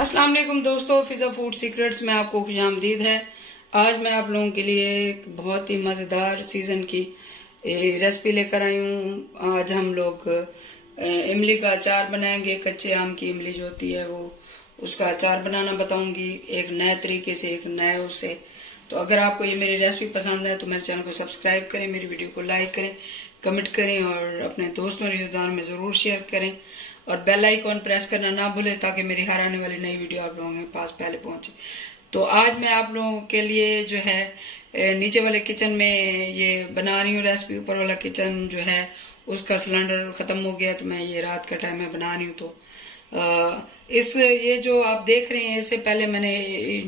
अस्सलाम वालेकुम दोस्तों, फिजा फूड सीक्रेट्स में आपको खुशामदीद है। आज मैं आप लोगों के लिए एक बहुत ही मज़ेदार सीज़न की रेसिपी लेकर आई हूँ। आज हम लोग इमली का अचार बनाएंगे। कच्चे आम की इमली जो होती है वो उसका अचार बनाना बताऊंगी, एक नए तरीके से, एक नए उससे। तो अगर आपको ये मेरी रेसिपी पसंद है तो मेरे चैनल को सब्सक्राइब करें, मेरी वीडियो को लाइक करें, कमेंट करें और अपने दोस्तों रिश्तेदारों में ज़रूर शेयर करें और बेल आइकॉन प्रेस करना ना भूलें ताकि मेरी हर आने वाली नई वीडियो आप लोगों के पास पहले पहुंचे। तो आज मैं आप लोगों के लिए जो है नीचे वाले किचन में ये बना रही हूँ रेसिपी। ऊपर वाला किचन जो है उसका सिलेंडर ख़त्म हो गया तो मैं ये रात का टाइम में बना रही हूँ। तो इस ये जो आप देख रहे हैं इससे पहले मैंने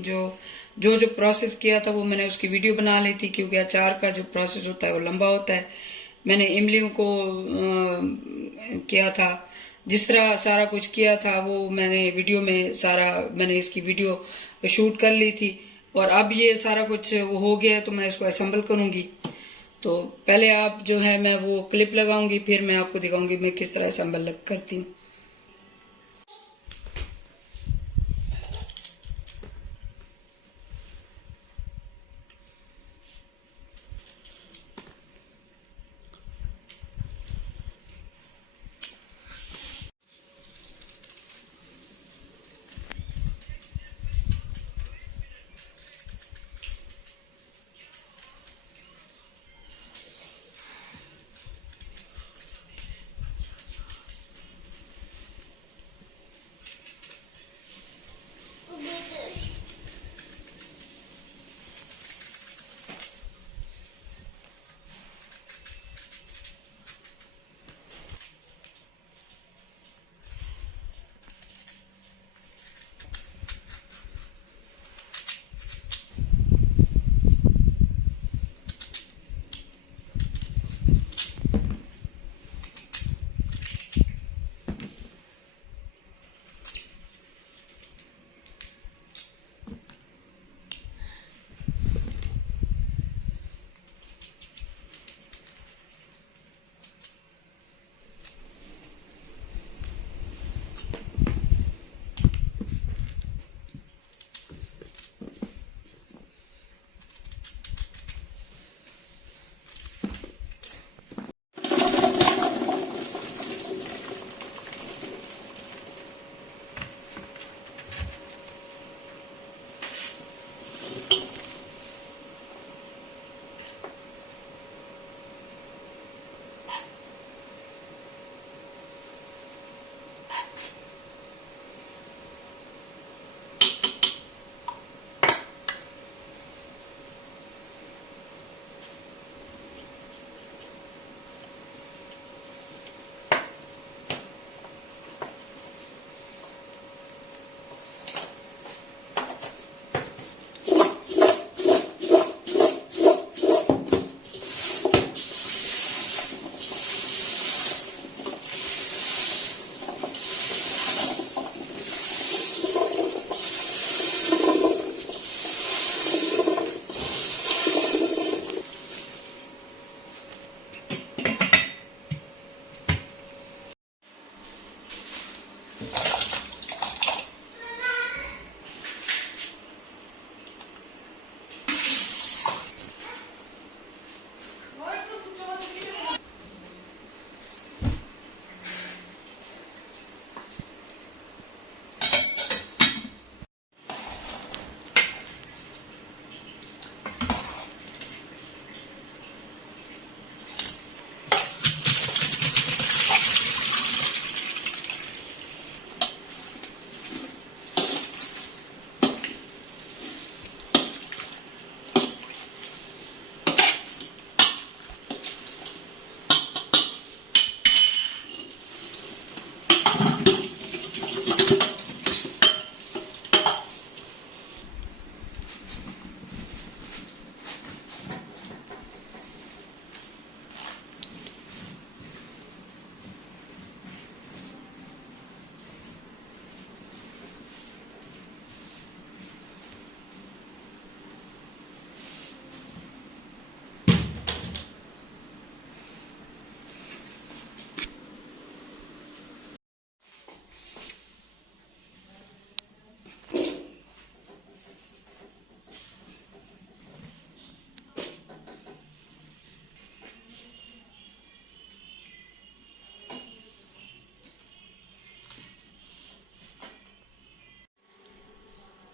जो प्रोसेस किया था वो मैंने उसकी वीडियो बना ली थी, क्योंकि अचार का जो प्रोसेस होता है वो लंबा होता है। मैंने इमलियों को किया था, जिस तरह सारा कुछ किया था वो मैंने वीडियो में सारा मैंने इसकी वीडियो शूट कर ली थी। और अब ये सारा कुछ वो हो गया है तो मैं इसको असेंबल करूंगी। तो पहले आप जो है मैं वो क्लिप लगाऊंगी, फिर मैं आपको दिखाऊंगी मैं किस तरह असेंबल करती हूँ।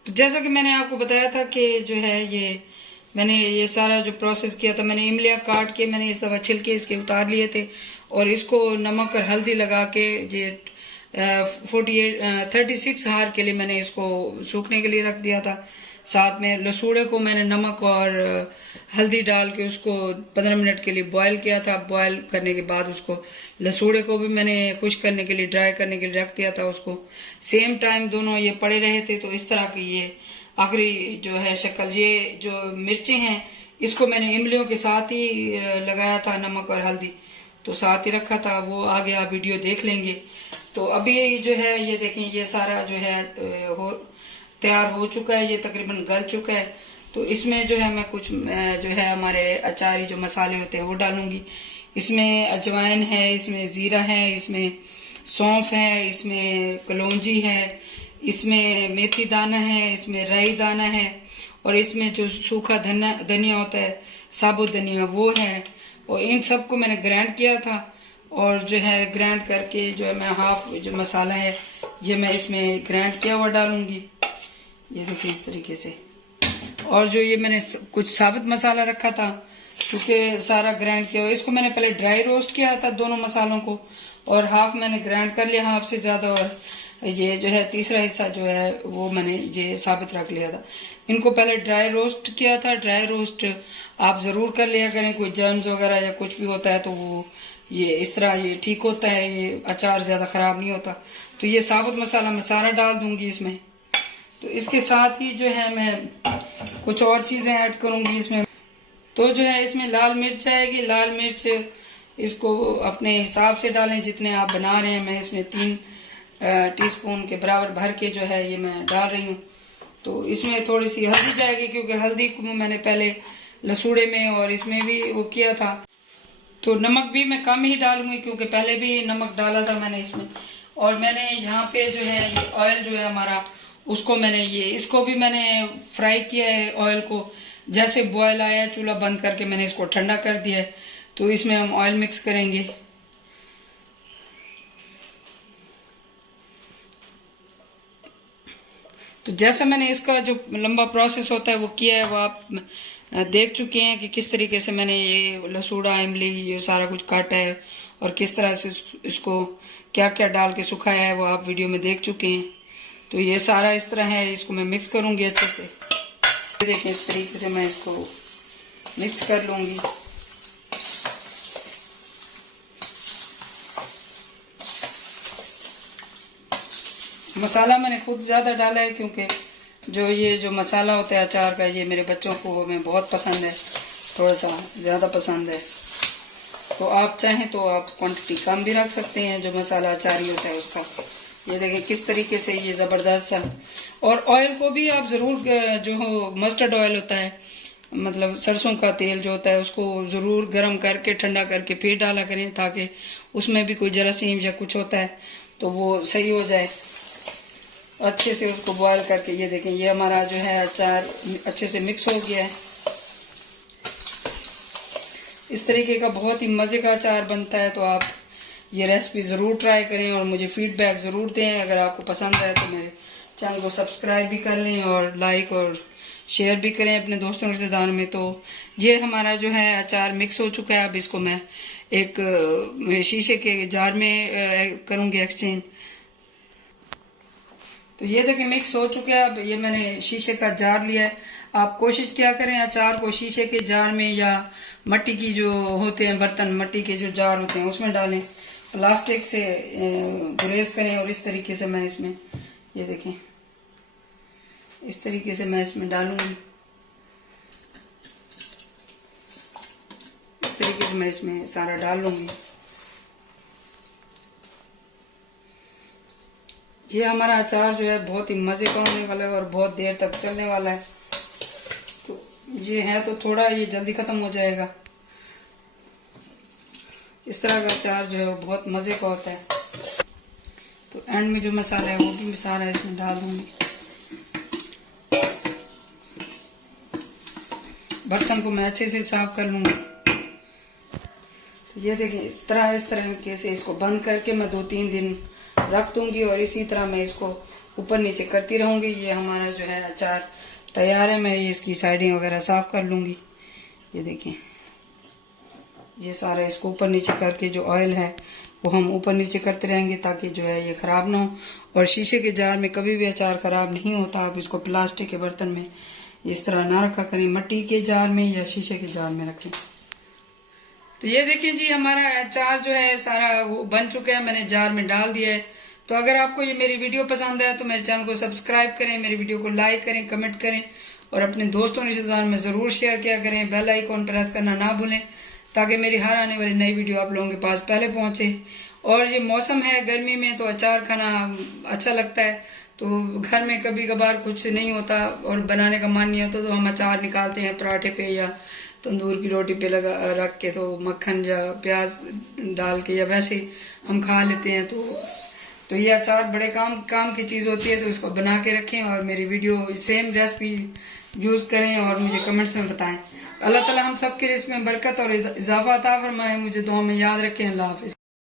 तो जैसा कि मैंने आपको बताया था कि जो है मैंने ये सारा जो प्रोसेस किया था, मैंने इमलियाँ काट के मैंने इस दफा छिलके इसके उतार लिए थे और इसको नमक और हल्दी लगा के ये 36 हार के लिए मैंने इसको सूखने के लिए रख दिया था। साथ में लसूड़े को मैंने नमक और हल्दी डाल के उसको 15 मिनट के लिए बॉयल किया था। बॉयल करने के बाद उसको लसूड़े को भी मैंने खुश्क करने के लिए, ड्राई करने के लिए रख दिया था उसको। सेम टाइम दोनों ये पड़े रहे थे। तो इस तरह की ये आखिरी जो है शक्ल, ये जो मिर्चें हैं इसको मैंने इमलियों के साथ ही लगाया था, नमक और हल्दी तो साथ ही रखा था। वो आगे आप वीडियो देख लेंगे। तो अभी जो है ये देखें, ये सारा जो है तैयार हो चुका है, ये तकरीबन गल चुका है। तो इसमें जो है मैं कुछ जो है हमारे अचारी जो मसाले होते हैं वो डालूंगी। इसमें अजवाइन है, इसमें जीरा है, इसमें सौंफ है, इसमें कलौंजी है, इसमें मेथी दाना है, इसमें राई दाना है और इसमें जो सूखा धनिया होता है, साबुत धनिया, वो है। और इन सबको मैंने ग्राइंड किया था और जो है ग्राइंड करके जो है मैं हाफ जो मसाला है ये मैं इसमें ग्राइंड किया हुआ डालूंगी। ये देखिए इस तरीके से। और जो ये मैंने कुछ साबुत मसाला रखा था क्योंकि सारा ग्राइंड किया हुआ, इसको मैंने पहले ड्राई रोस्ट किया था दोनों मसालों को और हाफ मैंने ग्राइंड कर लिया, हाफ से ज्यादा। और ये जो है तीसरा हिस्सा जो है वो मैंने ये साबित रख लिया था। इनको पहले ड्राई रोस्ट किया था। ड्राई रोस्ट आप जरूर कर लिया करें, कोई जर्म्स वगैरह या कुछ भी होता है तो वो ये इस तरह ये ठीक होता है, ये अचार ज्यादा खराब नहीं होता। तो ये साबुत मसाला मैं सारा डाल दूंगी इसमें। तो इसके साथ ही जो है मैं कुछ और चीजें ऐड करूंगी इसमें। तो जो है इसमें लाल मिर्च आएगी। लाल मिर्च इसको अपने हिसाब से डालें जितने आप बना रहे हैं। मैं इसमें 3 टीस्पून के बराबर भर के जो है ये मैं डाल रही हूँ। तो इसमें थोड़ी सी हल्दी जाएगी क्योंकि हल्दी को मैंने पहले लसूड़े में और इसमें भी वो किया था। तो नमक भी मैं कम ही डालूंगी क्योंकि पहले भी नमक डाला था मैंने इसमें। और मैंने यहाँ पे जो है ये ऑयल जो है हमारा, उसको मैंने इसको भी मैंने फ्राई किया है ऑयल को। जैसे बॉयल आया चूल्हा बंद करके मैंने इसको ठंडा कर दिया है। तो इसमें हम ऑयल मिक्स करेंगे। तो जैसा मैंने इसका जो लंबा प्रोसेस होता है वो किया है, वो आप देख चुके हैं कि किस तरीके से मैंने ये लसूड़ा, इमली, ये सारा कुछ काटा है और किस तरह से इसको क्या क्या डाल के सुखाया है वो आप वीडियो में देख चुके हैं। तो ये सारा इस तरह है, इसको मैं मिक्स करूंगी अच्छे से। देखिए इस तरीके से मैं इसको मिक्स कर लूंगी। मसाला मैंने खुद ज्यादा डाला है क्योंकि जो मसाला होता है अचार का, ये मेरे बच्चों को हमें बहुत पसंद है, थोड़ा सा ज्यादा पसंद है। तो आप चाहें तो आप क्वांटिटी कम भी रख सकते हैं जो मसाला अचारी होता है उसका। ये देखें किस तरीके से ये जबरदस्त सा। और ऑयल को भी आप जरूर, जो मस्टर्ड ऑयल होता है, मतलब सरसों का तेल जो होता है, उसको जरूर गर्म करके ठंडा करके फिर डाला करें ताकि उसमें भी कोई जरासीम या कुछ होता है तो वो सही हो जाए। अच्छे से उसको बॉयल करके ये देखें ये हमारा जो है अचार अच्छे से मिक्स हो गया है। इस तरीके का बहुत ही मजे का अचार बनता है। तो आप ये रेसिपी जरूर ट्राई करें और मुझे फीडबैक जरूर दें। अगर आपको पसंद आए तो मेरे चैनल को सब्सक्राइब भी कर लें और लाइक और शेयर भी करें अपने दोस्तों रिश्तेदारों में। तो ये हमारा जो है अचार मिक्स हो चुका है। अब इसको मैं एक शीशे के जार में करूंगी एक्सचेंज। तो ये देखिए मिक्स हो चुका है। अब ये मैंने शीशे का जार लिया है। आप कोशिश क्या करें अचार को शीशे के जार में या मट्टी की जो होते हैं बर्तन, मट्टी के जो जार होते हैं उसमें डालें, प्लास्टिक से गुरेज करें। और इस तरीके से मैं इसमें ये देखें इस तरीके से मैं इसमें डालूंगी। इस तरीके से मैं इसमें सारा डाल लूंगी। ये हमारा अचार जो है बहुत ही मजे का होने वाला है और बहुत देर तक चलने वाला है। तो ये है तो थोड़ा ये जल्दी खत्म हो जाएगा। इस तरह का अचार जो है वो बहुत मजे का होता है। तो एंड में जो मसाला है वो भी सारा इसमें डाल दूंगी। बर्तन को मैं अच्छे से साफ कर लूंगी। तो ये देखिए इस तरह कैसे इसको बंद करके मैं 2-3 दिन रख दूंगी और इसी तरह मैं इसको ऊपर नीचे करती रहूंगी। ये हमारा जो है अचार तैयार है। मैं इसकी साइडिंग वगैरह साफ कर लूंगी। ये देखिए, ये सारा इसको ऊपर नीचे करके जो ऑयल है वो हम ऊपर नीचे करते रहेंगे ताकि जो है ये खराब ना हो। और शीशे के जार में कभी भी अचार खराब नहीं होता। आप इसको प्लास्टिक के बर्तन में इस तरह ना रखा करें, मट्टी के जार में या शीशे के जार में रखें। तो ये देखिए जी, हमारा अचार जो है सारा वो बन चुका है। मैंने जार में डाल दिया है। तो अगर आपको ये मेरी वीडियो पसंद है तो मेरे चैनल को सब्सक्राइब करें, मेरी वीडियो को लाइक करें, कमेंट करें और अपने दोस्तों रिश्तेदार में ज़रूर शेयर किया करें। बेल आइकॉन प्रेस करना ना भूलें ताकि मेरी हर आने वाली नई वीडियो आप लोगों के पास पहले पहुंचे। और ये मौसम है गर्मी में तो अचार खाना अच्छा लगता है। तो घर में कभी कभार कुछ नहीं होता और बनाने का मन नहीं होता तो हम अचार निकालते हैं पराठे पे या तंदूर की रोटी पे लगा रख के, तो मक्खन या प्याज डाल के या वैसे हम खा लेते हैं। तो ये अचार बड़े काम की चीज़ होती है। तो इसको बना के रखें और मेरी वीडियो सेम रेसिपी यूज़ करें और मुझे कमेंट्स में बताएं। अल्लाह ताला हम सबके रिज़्क़ में बरकत और इजाफा अता फरमाए। मुझे दुआ में याद रखें। अल्लाह हाफ़िज़।